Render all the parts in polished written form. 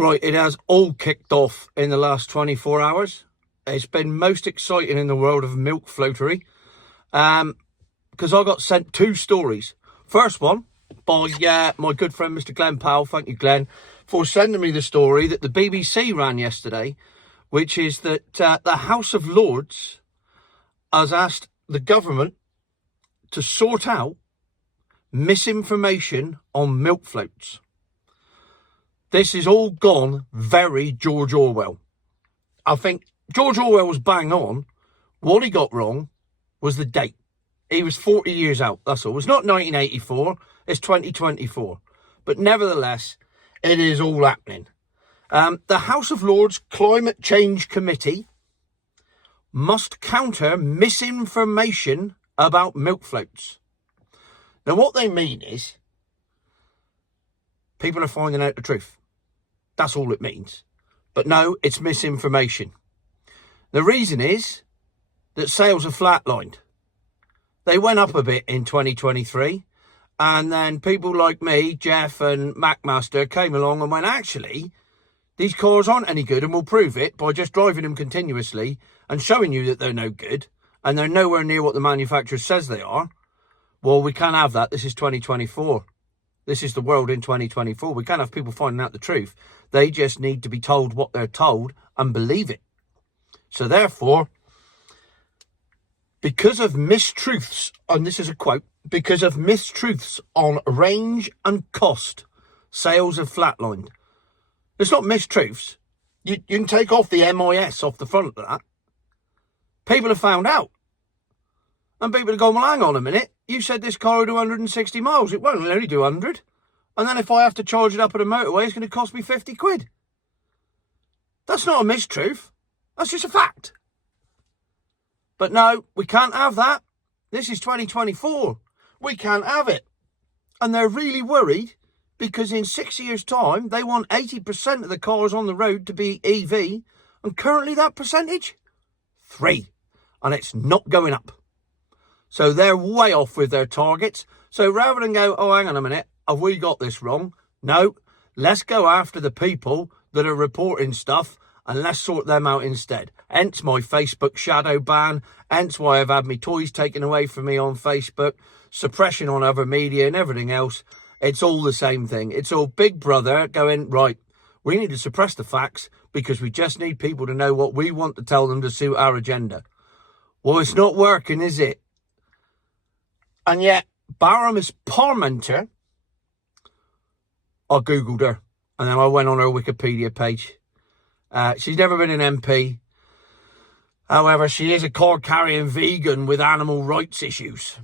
Right, it has all kicked off in the last 24 hours. It's been most exciting in the world of milk floatery. Because I got sent two stories. First one by my good friend Mr. Glenn Powell, thank you Glenn, for sending me the story that the BBC ran yesterday, which is that the House of Lords has asked the government to sort out misinformation on milk floats. This has all gone very George Orwell. I think George Orwell was bang on. What he got wrong was the date. He was 40 years out, that's all. It's not 1984, it's 2024. But nevertheless, it is all happening. The House of Lords Climate Change Committee must counter misinformation about milk floats. Now, what they mean is people are finding out the truth. That's all it means. But no, it's misinformation. The reason is that sales are flatlined. They went up a bit in 2023. And then people like me, Jeff and Macmaster, came along and went, actually, these cars aren't any good and we'll prove it by just driving them continuously and showing you that they're no good and they're nowhere near what the manufacturer says they are. Well, we can't have that. This is 2024. This is the world in 2024. We can't have people finding out the truth. They just need to be told what they're told and believe it. So therefore, because of mistruths, and this is a quote, because of mistruths on range and cost, sales have flatlined. It's not mistruths. You can take off the MIS off the front of that. People have found out. And people have gone, well, hang on a minute. You said this car will do 160 miles. It won't, it'll only do 100. And then if I have to charge it up at a motorway, it's going to cost me 50 quid. That's not a mistruth. That's just a fact. But no, we can't have that. This is 2024. We can't have it. And they're really worried because in 6 years' time, they want 80% of the cars on the road to be EV. And currently that percentage, 3. And it's not going up. So they're way off with their targets. So rather than go, oh, hang on a minute, have we got this wrong? No, let's go after the people that are reporting stuff and let's sort them out instead. Hence my Facebook shadow ban. Hence why I've had my toys taken away from me on Facebook. Suppression on other media and everything else. It's all the same thing. It's all Big Brother going, right, we need to suppress the facts because we just need people to know what we want to tell them to suit our agenda. Well, it's not working, is it? And yet, Baroness Parmenter, I Googled her and then I went on her Wikipedia page. She's never been an MP. However, she is a card-carrying vegan with animal rights issues.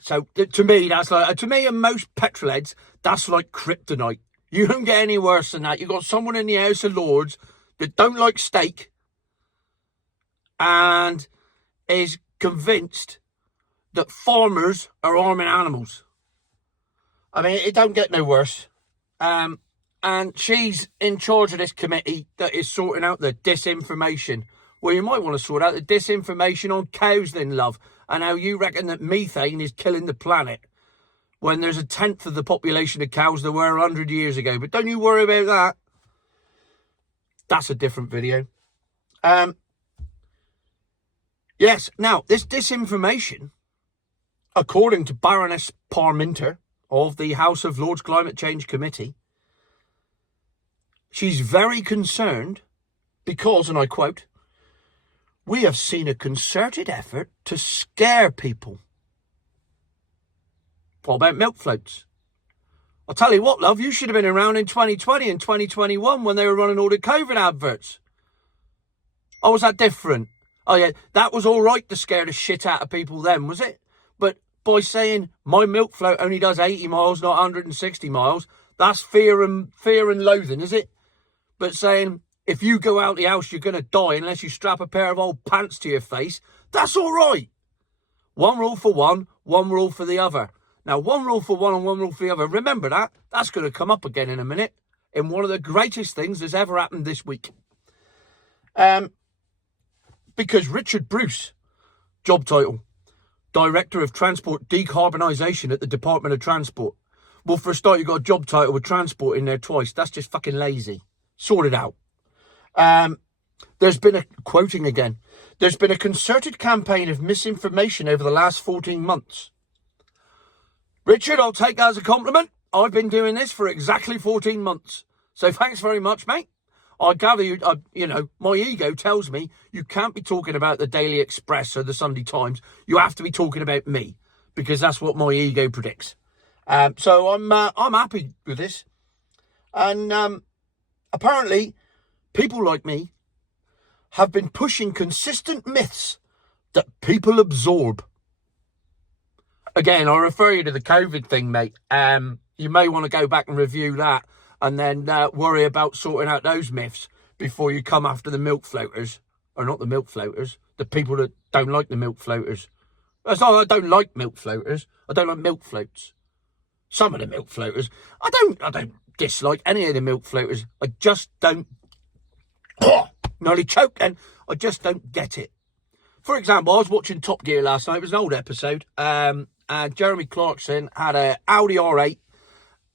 So to me, that's like, to me and most petrol heads, that's like kryptonite. You don't get any worse than that. You've got someone in the House of Lords that don't like steak and is convinced that farmers are harming animals. I mean, it don't get no worse. And she's in charge of this committee that is sorting out the disinformation. Well, you might want to sort out the disinformation on cows then, love, and how you reckon that methane is killing the planet when there's 1/10 of the population of cows there were 100 years ago. But don't you worry about that. That's a different video. Yes, now, this disinformation, according to Baroness Parmenter of the House of Lords Climate Change Committee, she's very concerned because, and I quote, we have seen a concerted effort to scare people. What about milk floats? I'll tell you what, love, you should have been around in 2020 and 2021 when they were running all the COVID adverts. Oh, was that different? Oh, yeah, that was all right to scare the shit out of people then, was it? But by saying my milk float only does 80 miles, not 160 miles, that's fear and loathing, is it? But saying, if you go out the house, you're going to die unless you strap a pair of old pants to your face, that's all right. One rule for one rule for the other. Now, one rule for one and one rule for the other. Remember that. That's going to come up again in a minute in one of the greatest things that's ever happened this week. Because Richard Bruce, job title, Director of Transport Decarbonisation at the Department of Transport. Well, for a start, you've got a job title with transport in there twice. That's just fucking lazy. sorted out. There's been a, quoting again, there's been a concerted campaign of misinformation over the last 14 months. Richard, I'll take that as a compliment. I've been doing this for exactly 14 months. So thanks very much, mate. I gather you, my ego tells me you can't be talking about the Daily Express or the Sunday Times. You have to be talking about me, because that's what my ego predicts. So I'm happy with this. And apparently, people like me have been pushing consistent myths that people absorb. Again, I refer you to the COVID thing, mate. You may want to go back and review that, and then worry about sorting out those myths before you come after the milk floaters. Or not the milk floaters, the people that don't like the milk floaters. It's not that I don't like milk floaters. I don't like milk floats. Some of the milk floaters. I don't dislike any of the milk floaters. I just don't... nearly choked then. I just don't get it. For example, I was watching Top Gear last night. It was an old episode. And Jeremy Clarkson had an Audi R8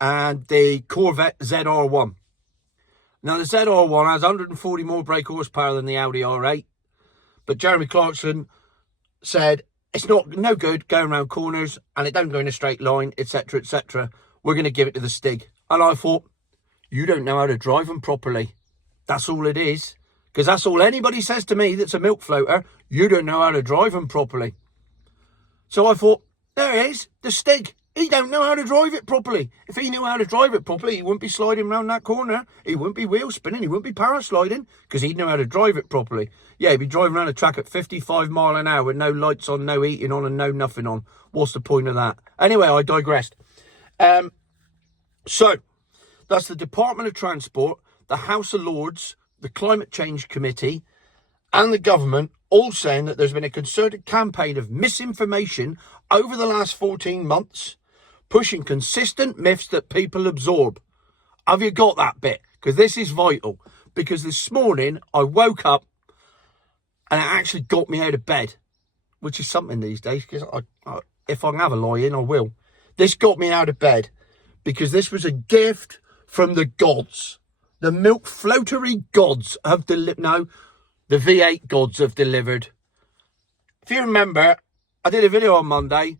and the Corvette ZR1. Now, the ZR1 has 140 more brake horsepower than the Audi R8. But Jeremy Clarkson said, it's no good going around corners and it don't go in a straight line, etc., etc. We're going to give it to the Stig. And I thought, you don't know how to drive them properly. That's all it is. Because that's all anybody says to me that's a milk floater. You don't know how to drive them properly. So I thought, there it is, the Stig. He don't know how to drive it properly. If he knew how to drive it properly, he wouldn't be sliding around that corner. He wouldn't be wheel spinning. He wouldn't be parasliding, because he'd know how to drive it properly. Yeah, he'd be driving around a track at 55 mile an hour with no lights on, no heating on, and no nothing on. What's the point of that? Anyway, I digressed. So, that's the Department of Transport, the House of Lords, the Climate Change Committee, and the government all saying that there's been a concerted campaign of misinformation over the last 14 months, pushing consistent myths that people absorb. Have you got that bit? Because this is vital. Because this morning I woke up and it actually got me out of bed, which is something these days, because if I can have a lie in, I will. This got me out of bed because this was a gift from the gods. The milk floatery gods have delivered. No, the V8 gods have delivered. If you remember, I did a video on Monday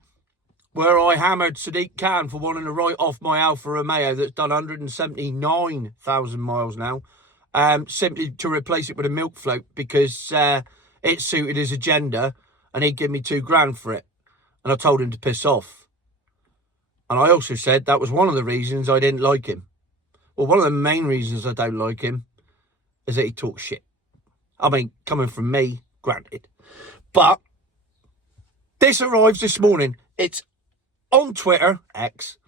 where I hammered Sadiq Khan for wanting to write off my Alfa Romeo that's done 179,000 miles now, simply to replace it with a milk float because it suited his agenda and he'd give me $2,000 for it. And I told him to piss off. And I also said that was one of the reasons I didn't like him. Well, one of the main reasons I don't like him is that he talks shit. I mean, coming from me, granted. But this arrives this morning. It's on Twitter, X,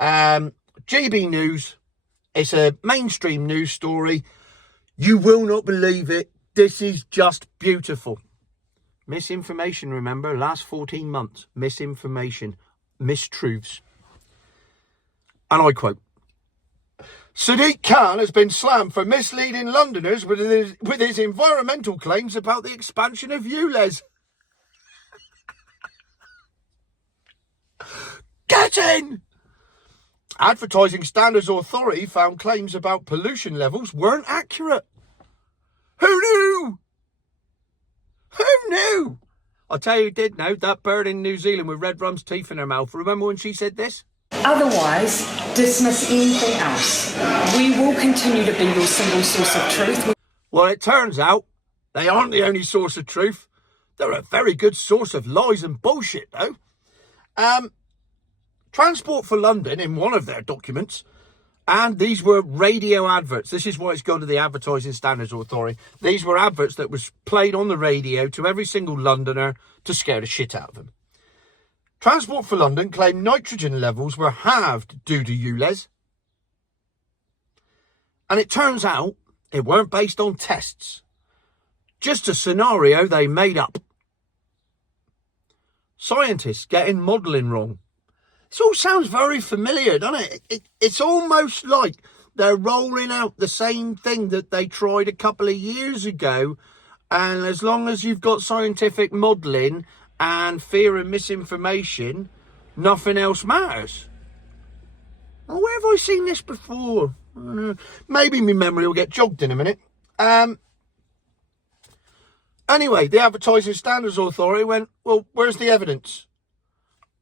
GB News. It's a mainstream news story. You will not believe it. This is just beautiful. Misinformation, remember, last 14 months. Misinformation, mistruths. And I quote, Sadiq Khan has been slammed for misleading Londoners with his environmental claims about the expansion of Ulez. Get in! Advertising Standards Authority found claims about pollution levels weren't accurate. Who knew? Who knew? I'll tell you who did know. That bird in New Zealand with red rum's teeth in her mouth. Remember when she said this? Otherwise, dismiss anything else. We will continue to be your single source of truth. Well, it turns out they aren't the only source of truth. They're a very good source of lies and bullshit, though. Transport for London, in one of their documents, and these were radio adverts. This is why it's gone to the Advertising Standards Authority. These were adverts that was played on the radio to every single Londoner to scare the shit out of them. Transport for London claimed nitrogen levels were halved due to Ulez. And it turns out it weren't based on tests. Just a scenario they made up. Scientists getting modelling wrong. This all sounds very familiar, doesn't it? It's almost like they're rolling out the same thing that they tried a couple of years ago. And as long as you've got scientific modelling and fear and misinformation, nothing else matters. Oh, where have I seen this before? Maybe my memory will get jogged in a minute. Anyway, the Advertising Standards Authority went, well, where's the evidence?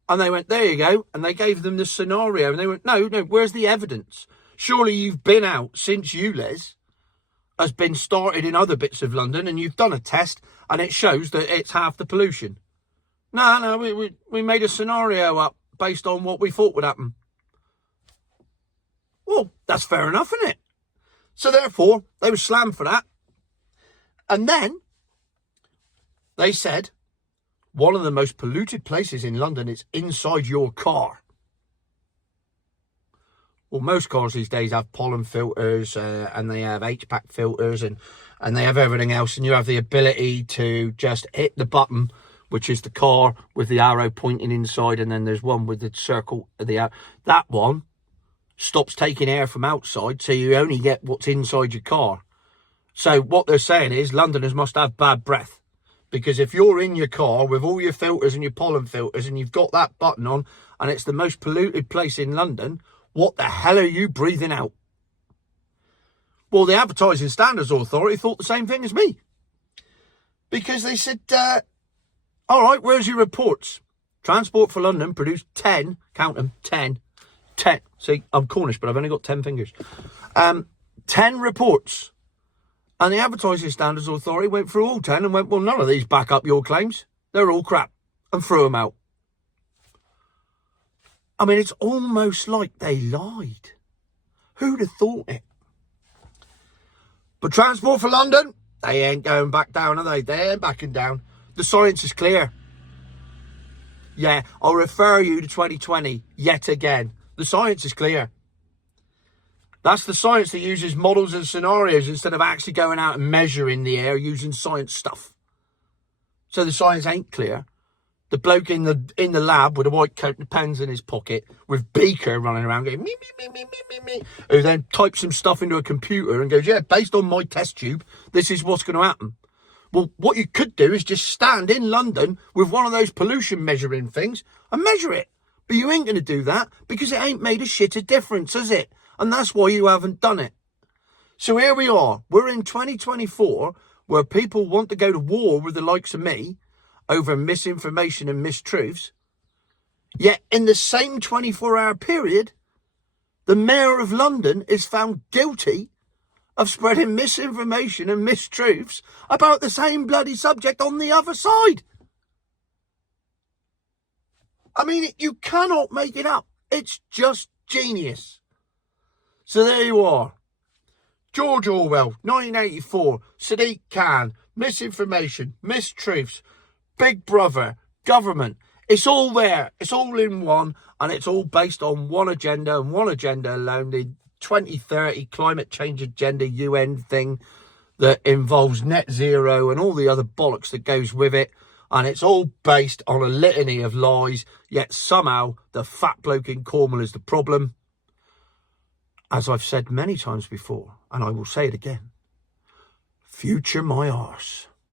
And they went, there you go. And they gave them the scenario. And they went, no, where's the evidence? Surely you've been out since Ulez has been started in other bits of London and you've done a test and it shows that it's half the pollution. No, we made a scenario up based on what we thought would happen. Well, that's fair enough, isn't it? So therefore, they were slammed for that. And then they said, one of the most polluted places in London is inside your car. Well, most cars these days have pollen filters and they have HPAC filters and they have everything else. And you have the ability to just hit the button, which is the car with the arrow pointing inside. And then there's one with the circle of the arrow. That one stops taking air from outside, so you only get what's inside your car. So what they're saying is Londoners must have bad breath. Because if you're in your car with all your filters and your pollen filters and you've got that button on and it's the most polluted place in London, what the hell are you breathing out? Well, the Advertising Standards Authority thought the same thing as me. Because they said, all right, where's your reports? Transport for London produced 10, count them, 10. See, I'm Cornish, but I've only got 10 fingers. 10 reports. And the Advertising Standards Authority went through all 10 and went, well, none of these back up your claims. They're all crap. And threw them out. I mean, it's almost like they lied. Who'd have thought it? But Transport for London, they ain't going back down, are they? They ain't backing down. The science is clear. Yeah, I'll refer you to 2020 yet again. The science is clear. That's the science that uses models and scenarios instead of actually going out and measuring the air using science stuff. So the science ain't clear. The bloke in the lab with a white coat and pens in his pocket with beaker running around going me, who then types some stuff into a computer and goes, yeah, based on my test tube, this is what's going to happen. Well, what you could do is just stand in London with one of those pollution measuring things and measure it. But you ain't going to do that because it ain't made a shit of difference, has it? And that's why you haven't done it. So here we are. We're in 2024 where people want to go to war with the likes of me over misinformation and mistruths. Yet in the same 24-hour period, the Mayor of London is found guilty of spreading misinformation and mistruths about the same bloody subject on the other side. I mean, you cannot make it up. It's just genius. So there you are. George Orwell, 1984, Sadiq Khan, misinformation, mistruths, Big Brother, government. It's all there. It's all in one, and it's all based on one agenda and one agenda alone, the 2030 climate change agenda UN thing that involves net zero and all the other bollocks that goes with it. And it's all based on a litany of lies, yet somehow the fat bloke in Cornwall is the problem. As I've said many times before, and I will say it again, future my arse.